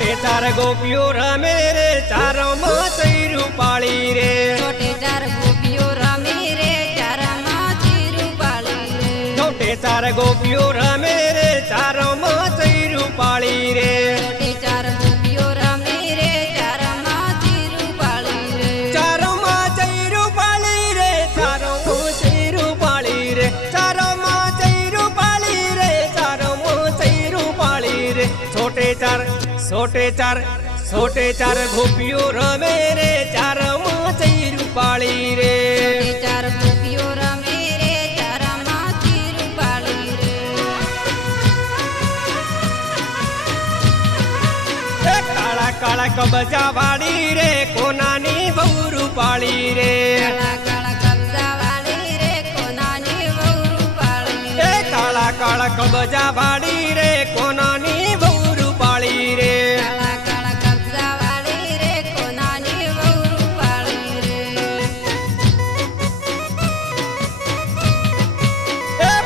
छोटे चार गोपियों रमे रे चारों माँ चैरू पाली रे छोटे चार गोपियों रमे रे चारों माँ चैरू पाली रे छोटे चार गोपियों रमे रे चारों माँ चैरू पाली रे छोटे चार गोपियों रमे रे चारों माँ चैरू पाली रे चारों माँ चैरू पाली रे चारों माँ चैरू पाली रे चारों माँ चैरू पाली रे चारों माँ चैरू पाली रे छोटे चार गोपियों रमे रे चारों माँ चैरू पाली रे छोटे चार गोपियों रमे रे चारों माँ चैरू पाली रे काला काला कबजा वाली रे कोनानी बहुरू पाली रे काला काला कब्जा वाली रे कोनानी बहुरू पाली रे काला काला कबजा वाली रे कोनानी बहुरू पाली रे काला काला कब्जा वाली रे कोनानी बहुरू पाली रे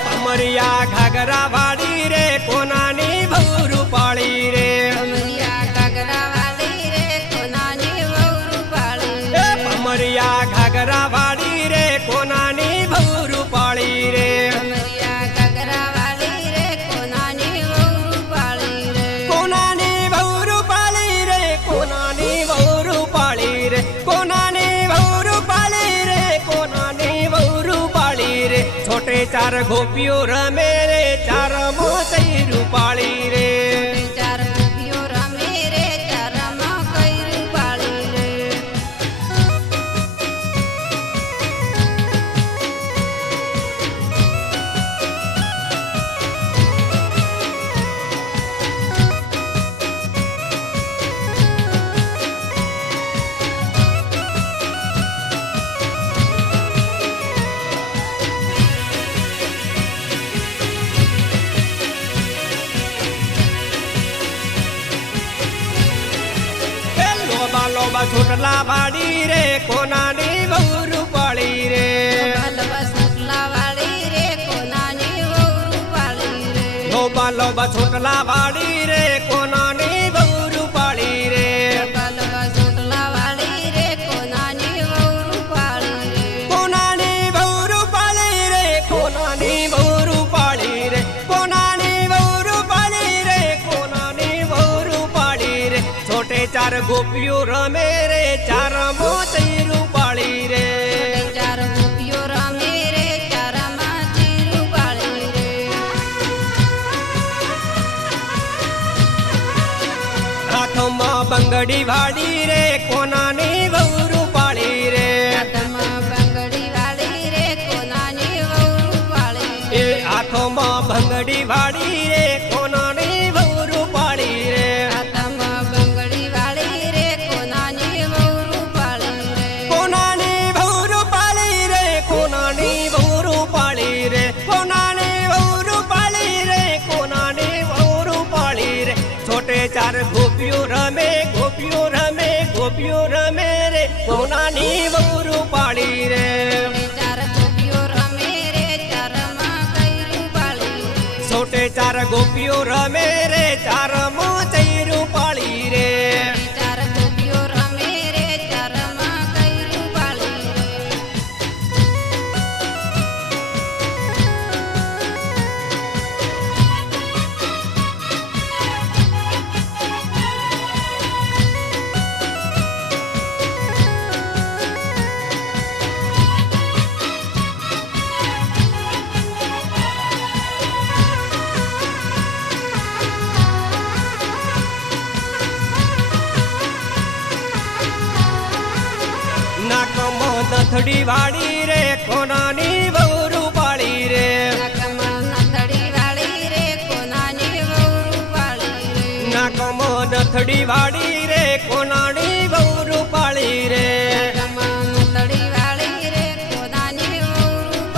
भमरिया घाघरा वाली रे कोनानी बहुरू पाली रे भमरिया घाघरा वाली रे कोनानी बहुरू पाली रे भमरिया घाघरा वाली रे कोनानी बहुरू पाली रे भमरिया घाघरा वाली रे कोनानी बहुरू पाली रे कोनानी बहुरू पाली रे कोनानी बहुरू पाली रे कोनानी बहुरू पाली रे कोनानी बहुरू पाली रे छोटे चार गोपियों रमे रे चार मोचैरू पाली रे चार गोपियों रमे रे चार माँ कैरू पाली रे लोबा लोबा छोटला वाली रे कोनानी बहुरू पाली रे बलवा सुटला वाली रे कोनानी बहुरू पाली रे लोबा लोबा छोटला वाली रे कोनानी बहुरू पाली रे बलवा सुटला वाली रे कोनानी बहुरू पाली रे कोनानी बहुरू पाली रे कोनानी बहुरू पाली रे कोनानी बहुरू पाली रे कोनानी बहुरू पाली रे छोटे चार गोपियों रमे रे चार मोचैरू पाली रे चार गोपियों रमे रे चार माँ चैरू पाली रे हाथों माँ बंगड़ी वाली रे कोनानी बहुरू पाली रे हाथमा બંગડી વાળી રે કોનાની વહુ પાળી ए हाथों माँ बंगड़ी वाली रे कोनानी बहुरू पाली रे હાથમાં બંગડી વાળી રે કોનાની વહુ પાળી રે कोनानी बहुरू पाली रे कोनानी बहुरू पाली रे कोनानी बहुरू पाली रे कोनानी बहुरू पाली रे छोटे चार गोपियों रमे रे कोनानी बहुरू पाली रे ચાર ગોપીઓ રમે રે ચારમાં કૈરું પાળી छोटे चार गोपियों रमे रे चार मोचैरू पाली रे ચાર ગોપીઓ રમે રે ચારમાં કૈરું પાળી नाकमो नथड़ी वाली रे कोनानी बहुरू पाली रे નાકમાં નથડી વાળી રે કોનાની વહુ પાળી રે नाकमो नथड़ी वाली रे कोनानी बहुरू पाली रे નાકમાં નથડી વાળી રે કોનાની વહુ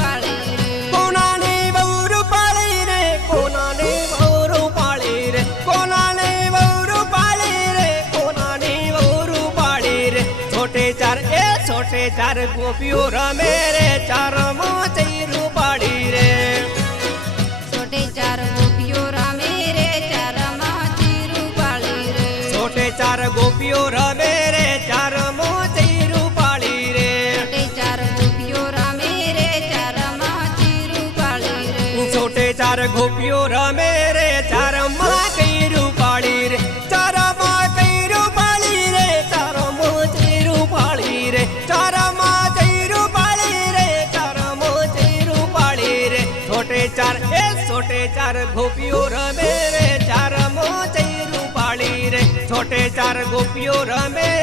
પાળી રે कोनानी बहुरू पाली रे कोनानी बहुरू पाली रे कोनानी बहुरू पाली रे कोनानी बहुरू पाली रे छोटे चार गोपियों रमे रे चार मोचैरू पाली रे छोटे चार गोपियों रमे रे चार माँ चैरू पाली रे ચાર ગોપીઓ રમે રે ચાર મોતી રૂપાળી રે છોટે ચાર ગોપીઓ રમે રે ચાર મોતી રૂપાળી રે છોટે ચાર ગોપીઓ રમે રે ચાર મોતી રૂપાળી રે ચાર મોતી રૂપાળી રે ચાર મોતી રૂપાળી રે ચાર મોતી રૂપાળી રે ચાર મોતી રૂપાળી રે છોટે ચાર ગોપીઓ રમે રે ચાર મોતી રૂપાળી રે છોટે ચાર ગોપીઓ રમે